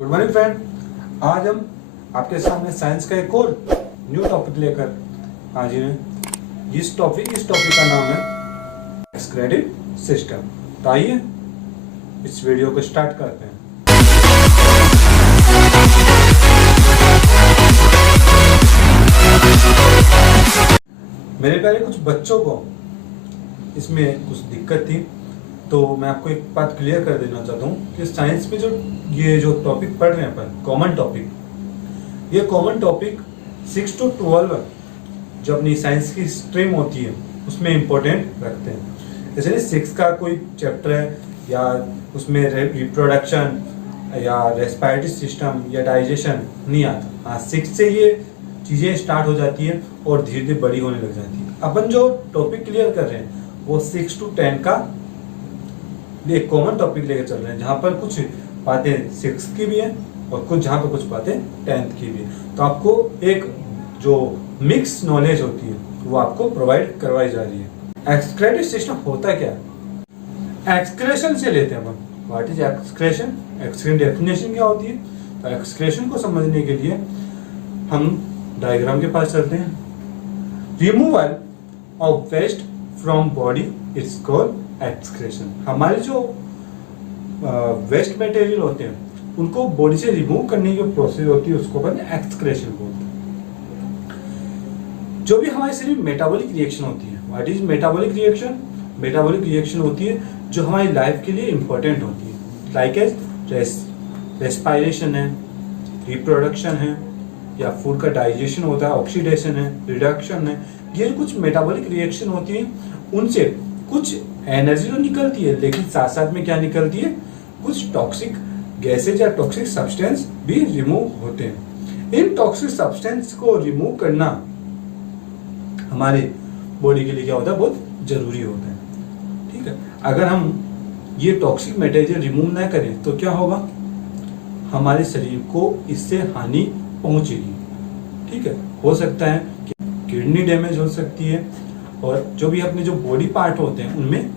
Good morning friend. आज हम आपके सामने साइंस का एक और न्यू टॉपिक लेकर हाजिर हैं। इस टॉपिक का नाम है एक्सक्रीटिव सिस्टम। तो आइए इस वीडियो को स्टार्ट करते हैं। मेरे प्यारे कुछ बच्चों को इसमें कुछ दिक्कत थी, तो मैं आपको एक बात क्लियर कर देना चाहता हूँ कि साइंस में जो टॉपिक पढ़ रहे हैं अपन, कॉमन टॉपिक, ये कॉमन टॉपिक 6 to 12 जो अपनी साइंस की स्ट्रीम होती है उसमें इम्पोर्टेंट रखते हैं। जैसे 6 का कोई चैप्टर है या उसमें रिप्रोडक्शन या रेस्पिरेटरी सिस्टम या डाइजेशन नहीं आता। हाँ, 6 से ये चीज़ें स्टार्ट हो जाती है और धीरे धीरे बड़ी होने लग जाती है। अपन जो टॉपिक क्लियर कर रहे हैं वो 6 to 10 का एक कॉमन टॉपिक लेकर चल रहे हैं, जहाँ पर कुछ बातें 6 की भी है और कुछ जहाँ पर कुछ बातें 10th की भी है। तो आपको एक जो मिक्स नॉलेज होती है वो आपको प्रोवाइड करवाई जा रही है। एक्सक्रीटिव सिस्टम होता क्या है? एक्सक्रेशन से लेते हैं अपन। What is excretion? Excretion definition क्या होती है? तो एक्सक्रेशन को समझने के लिए हम डायग्राम के पास चलते हैं। Removal of waste from body it's called excretion. हमारे जो वेस्ट मटेरियल होते हैं उनको बॉडी से रिमूव करने की प्रोसेस होती है, उसको अपन एक्सक्रेशन बोलते हैं। जो भी हमारे शरीर मेटाबॉलिक रिएक्शन होती है, what is metabolic reaction? Metabolic reaction होती है जो हमारी लाइफ के लिए इंपॉर्टेंट होती है, लाइक एज रेस्पिरेशन है, रिप्रोडक्शन है, या फूड का डाइजेशन होता है, ऑक्सीडेशन है, रिडक्शन है। ये कुछ मेटाबॉलिक रिएक्शन होती है, उनसे कुछ एनर्जी तो निकलती है, लेकिन साथ साथ में क्या निकलती है? कुछ टॉक्सिक गैसेज या टॉक्सिक सब्सटेंस भी रिमूव होते हैं। इन टॉक्सिक सब्सटेंस को रिमूव करना हमारे बॉडी के लिए क्या होता है? बहुत जरूरी होता है। ठीक है, अगर हम ये टॉक्सिक मटेरियल रिमूव ना करें तो क्या होगा? हमारे शरीर को इससे हानि पहुंचेगी। ठीक है, हो सकता है कि किडनी डैमेज हो सकती है और जो भी अपने जो बॉडी पार्ट होते हैं उनमें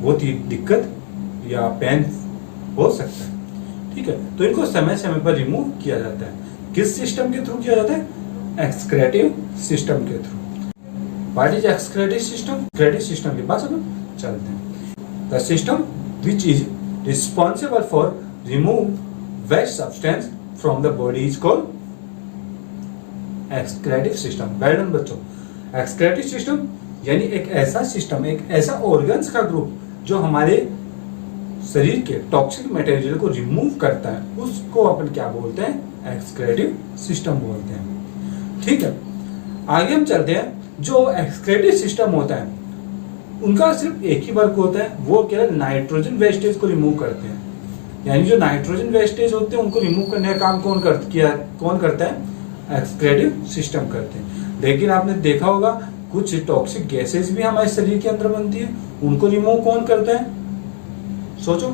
बहुत ही दिक्कत या पेन हो सकता है। ठीक है, तो इनको समय समय पर रिमूव किया जाता है। किस सिस्टम के थ्रू किया जाता है? एक्सक्रीटिव सिस्टम के through. What is excretory system? Excretory system के पास हम चलते हैं। The system which is responsible for remove waste substance from the body is called excretory system. Well done बच्चों। एक्सक्रीटिव सिस्टम यानी एक ऐसा सिस्टम, एक ऐसा ऑर्गन्स का ग्रुप जो हमारे शरीर के टॉक्सिक मटेरियल को रिमूव करता है, उसको अपन क्या बोलते हैं? एक्सक्रीटिव सिस्टम बोलते हैं। ठीक है, आगे हम चलते हैं। जो एक्सक्रीटिव सिस्टम होता है उनका सिर्फ एक ही वर्क होता है, वो क्या है? नाइट्रोजन वेस्टेज को रिमूव करते हैं। यानी जो नाइट्रोजन वेस्टेज होते हैं उनको रिमूव करने का काम कौन करता है? एक्सक्रीटिव सिस्टम करते हैं। लेकिन आपने देखा होगा कुछ टॉक्सिक गैसेस भी हमारे शरीर के अंदर बनती है, उनको रिमूव कौन करता है? सोचो।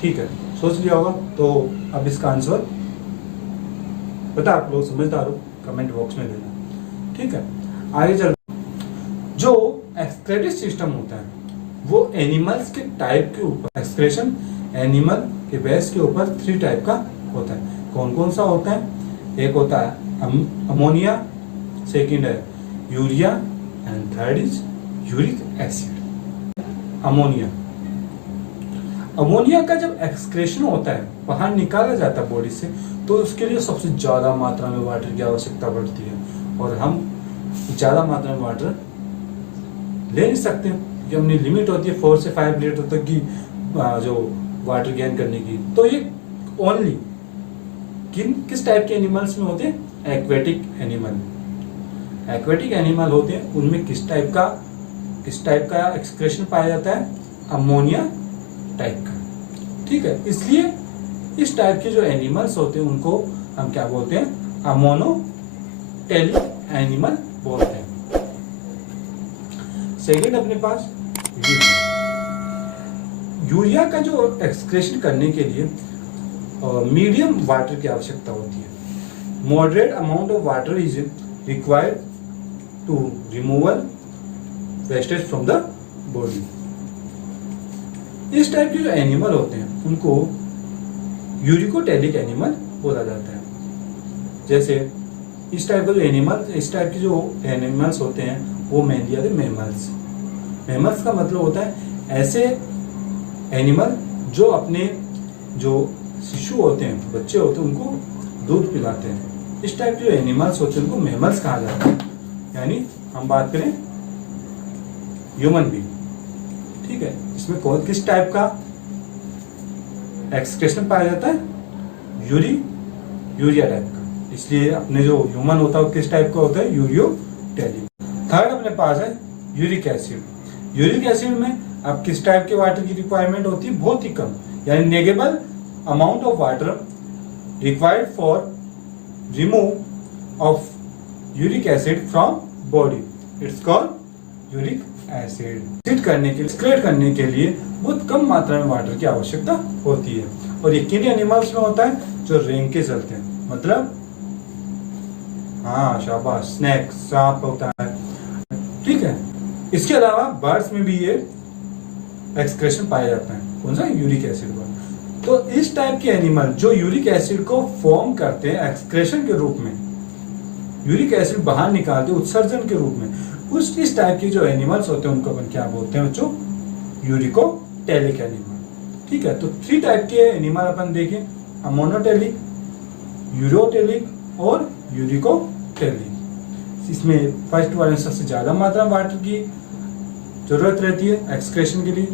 ठीक है, सोच लिया होगा। तो अब इसका आंसर बता, आप लोग समझदार हो, कमेंट बॉक्स में देना। ठीक है, आगे चल। जो एक्सक्रीटिव सिस्टम होता है वो एनिमल्स के टाइप के ऊपर, एक्सक्रेशन एनिमल के बेस के ऊपर 3 टाइप का होता है। कौन कौन सा होता है? एक होता है अमोनिया, सेकंड है urea and third is uric acid. Ammonia का जब एक्सक्रेशन होता है, बाहर निकाला जाता है बॉडी से, तो उसके लिए सबसे ज्यादा मात्रा में वाटर की आवश्यकता पड़ती है और हम ज्यादा मात्रा में वाटर ले नहीं सकते क्योंकि अपनी लिमिट होती है 4 से 5 लीटर तक की जो वाटर गेन करने की। तो ये ओनली किस टाइप के एनिमल्स में होते हैं? Aquatic animal. एक्वेटिक एनिमल होते हैं उनमें किस टाइप का एक्सक्रेशन पाया जाता है? अमोनिया टाइप का। ठीक है, इसलिए इस टाइप के जो एनिमल्स होते हैं उनको हम क्या बोलते हैं? अमोनोटेलिक एनिमल बोलते हैं। सेकेंड अपने पास यूरिया का जो एक्सक्रेशन करने के लिए मीडियम वाटर की आवश्यकता होती है। Moderate amount of water is required to removal wastage from the body. इस टाइप के जो एनिमल होते हैं उनको यूरिकोटेलिक एनिमल बोला जाता है। जैसे इस टाइप के जो एनिमल्स होते हैं वो मेनली आते मैमल्स। मैमल्स का मतलब होता है ऐसे एनिमल जो अपने जो शिशु होते हैं, बच्चे होते हैं, उनको दूध पिलाते हैं। इस टाइप के जो एनिमल्स होते हैं उनको मैमल्स कहा जाता है। यानी हम बात करें ह्यूमन बीइंग, ठीक है। इसमें कौन किस टाइप का एक्सक्रेशन पाया जाता है? यूरिया टाइप का। इसलिए अपने जो ह्यूमन होता है वो किस टाइप का होता है? यूरियोटेलिक। थर्ड अपने पास है यूरिक एसिड। यूरिक एसिड में अब किस टाइप के वाटर की रिक्वायरमेंट होती है? बहुत ही कम, यानी negligible amount of water required for remove of uric acid from body, it's called uric acid. Excrete करने के लिए बहुत कम मात्रा में वाटर की आवश्यकता होती है। और ये किन एनिमल्स में होता है? जो रेंग के चलते हैं, मतलब हाँ शाबाश, स्नेक, सांप होता है, ठीक है। इसके अलावा बर्ड्स में भी ये एक्सक्रेशन पाया जाता है। कौन सा? यूरिक एसिड पर। तो इस टाइप के एनिमल जो यूरिक एसिड को फॉर्म करते हैं एक्सक्रेशन के रूप में, यूरिक एसिड बाहर निकालते हैं उत्सर्जन के रूप में, उस इस टाइप के जो एनिमल्स होते हैं उनको अपन क्या बोलते हैं बच्चों? यूरिकोटेलिक एनिमल, ठीक है। तो 3 टाइप के एनिमल अपन देखें, मोनोटेलिक, यूरोटेलिक और यूरिकोटेलिक। इसमें फर्स्ट वाले में सबसे ज्यादा मात्रा में वाटर की जरूरत रहती है एक्सक्रेशन के लिए,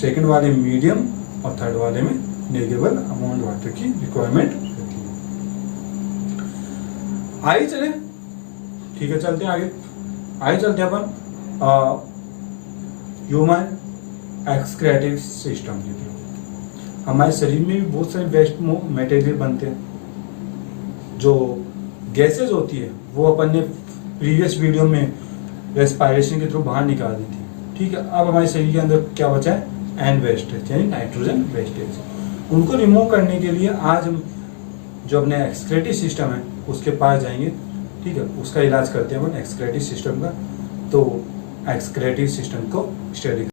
सेकंड वाले मीडियम और थर्ड वाले में नेगेबल अमाउंट वाटर की रिक्वायरमेंट रहती है। आइए चले, ठीक है, चलते हैं आगे। आइए चलते हैं अपन ह्यूमन एक्सक्रेटिव सिस्टम की तरफ। हमारे शरीर में भी बहुत सारे वेस्ट मटेरियल बनते हैं। जो गैसेज होती है वो अपन ने प्रीवियस वीडियो में रेस्पायरेशन के थ्रू बाहर निकाल दी थी, ठीक है। अब हमारे शरीर के अंदर क्या बचा है? एंड वेस्टेज, यानी नाइट्रोजन वेस्टेज। उनको रिमूव करने के लिए आज हम जो अपने एक्सक्रेटिव सिस्टम है उसके पास जाएंगे, ठीक है। उसका इलाज करते हैं अपन एक्सक्रेटिव सिस्टम का। तो एक्सक्रेटिव सिस्टम को study.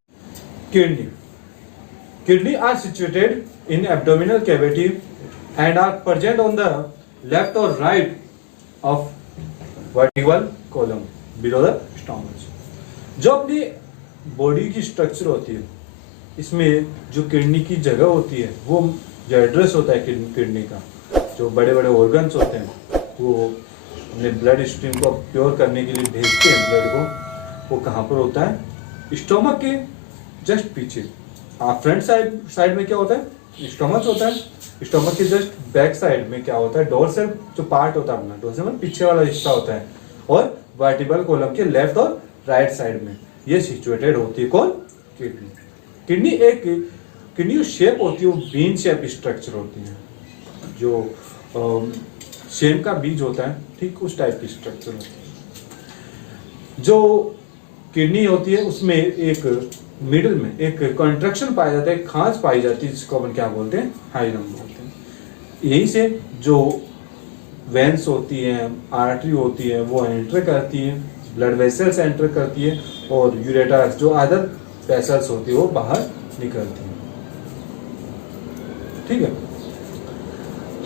Kidney are situated in abdominal cavity and are present on the left और right of vertical column below the stomach. जो अपनी बॉडी की स्ट्रक्चर होती है, इसमें जो किडनी की जगह होती है वो जो एड्रेस होता है किडनी का, जो बड़े बड़े ऑर्गन्स होते हैं वो अपने ब्लड स्ट्रीम को प्योर करने के लिए भेजते हैं ब्लड को। वो कहाँ पर होता है? स्टोमक के जस्ट पीछे। फ्रंट साइड में क्या होता है? स्टोमच होता है। स्टोमक के जस्ट बैक साइड में क्या होता है? डोर्सल जो पार्ट होता है अपना, डोर्सल में पीछे वाला हिस्सा होता है। और वर्टिब्रल कॉलम के लेफ्ट और राइट साइड में ये सिचुएटेड होती है कौन? किडनी। किडनी शेप होती है वो बीन शेप स्ट्रक्चर होती है, जो सेम का बीज होता है, ठीक उस टाइप की स्ट्रक्चर होती है। जो किडनी होती है उसमें एक मिडिल में एक कॉन्ट्रैक्शन पाया जाता है, खांच पाई जाती है, जिसको अपन क्या बोलते हैं? हाइलम बोलते हैं। यही से जो वेंस होती है, आर्टरी होती है, वो एंटर करती है, ब्लड वेसल्स एंटर करती है, और यूरेटर्स जो अदर वेसल्स होती है वो बाहर निकलती है, ठीक है।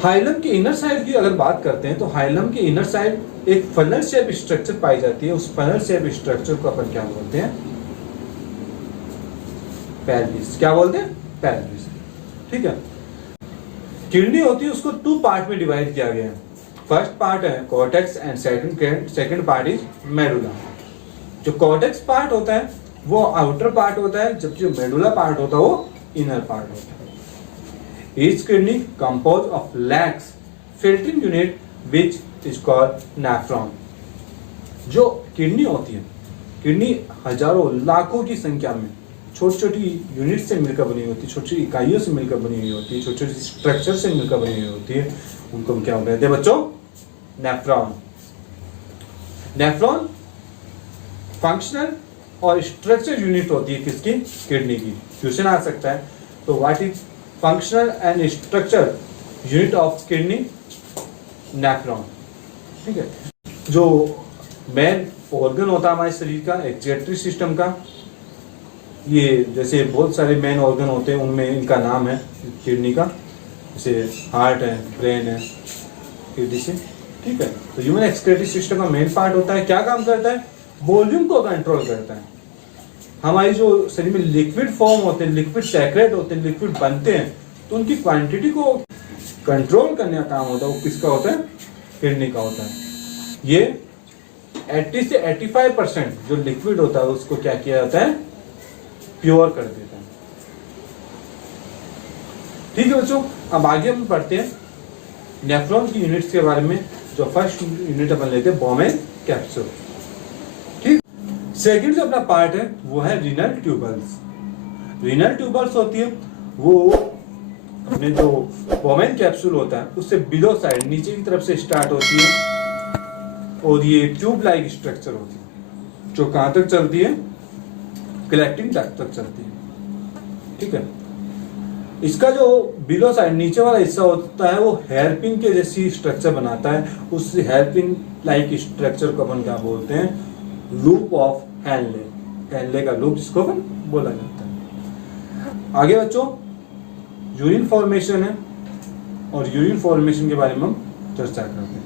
हाइलम के इनर साइड की अगर बात करते हैं तो हाइलम के इनर साइड एक फनल शेप स्ट्रक्चर पाई जाती है। उस फनल शेप स्ट्रक्चर को अपन क्या बोलते हैं? पेल्विस। क्या बोलते हैं? पेल्विस, ठीक है। किडनी होती है उसको 2 पार्ट में डिवाइड किया गया है। फर्स्ट पार्ट है cortex and second part is medulla. जो कॉर्टेक्स पार्ट होता है वो आउटर पार्ट होता है, जबकि जो मेडुला पार्ट होता है वो इनर पार्ट होता है। Each kidney composed of lax filtering unit which is called nephron। जो किडनी होती है, किडनी हजारों लाखों की संख्या में छोटी छोटी यूनिट से मिलकर बनी होती है, छोटी छोटी इकाइयों से मिलकर बनी हुई होती है, छोटी छोटी स्ट्रक्चर से मिलकर बनी हुई होती है। उनको हम क्या कहते हैं बच्चों? नेफ्रॉन। नेफ्रॉन फंक्शनल और स्ट्रक्चर यूनिट होती है किसकी? किडनी की। क्वेश्चन आ सकता है, तो what is functional and structure unit of kidney? Nephron, ठीक है। जो मेन ऑर्गन होता है हमारे शरीर का, एक्सक्रीटरी सिस्टम का, ये जैसे बहुत सारे मेन ऑर्गन होते हैं उनमें इनका नाम है किडनी का। जैसे हार्ट है, ब्रेन है, etc। ठीक है, तो ह्यूमन एक्सक्रीटरी सिस्टम का मेन पार्ट होता है, क्या काम करता है, वॉल्यूम को कंट्रोल करता है। हमारी जो शरीर में लिक्विड फॉर्म होते हैं, लिक्विड सेक्रेट होते हैं, लिक्विड बनते हैं, तो उनकी क्वांटिटी को कंट्रोल करने का काम होता है, वो किसका होता है, किडनी का होता है। ये 80 से 85% जो लिक्विड होता है उसको क्या किया जाता है, प्योर कर देता है। ठीक है बच्चों, अब आगे हम पढ़ते हैं नेफ्रॉन की यूनिट्स के बारे में। जो फर्स्ट यूनिट अपन लेते हैं बोमेन कैप्सूल। ठीक, सेकंड जो अपना पार्ट है वो है रीनल ट्यूबल्स। रीनल ट्यूबल्स होती है वो अपने जो बोमेन कैप्सूल होता है उससे बिलो साइड नीचे की तरफ से स्टार्ट होती है और ये ट्यूब लाइक स्ट्रक्चर होती है जो कहां तक चलती है, कलेक्टिंग डक्ट तक चलती है। ठीक है, इसका जो बिलो साइड नीचे वाला हिस्सा होता है वो हेयरपिन के जैसी स्ट्रक्चर बनाता है। उस हेयरपिन लाइक स्ट्रक्चर को अपन क्या बोलते हैं, लूप ऑफ हेनले। हेनले का लूप जिसको अपन बोला जाता है। आगे बच्चों यूरिन फॉर्मेशन है और यूरिन फॉर्मेशन के बारे में हम चर्चा करते हैं।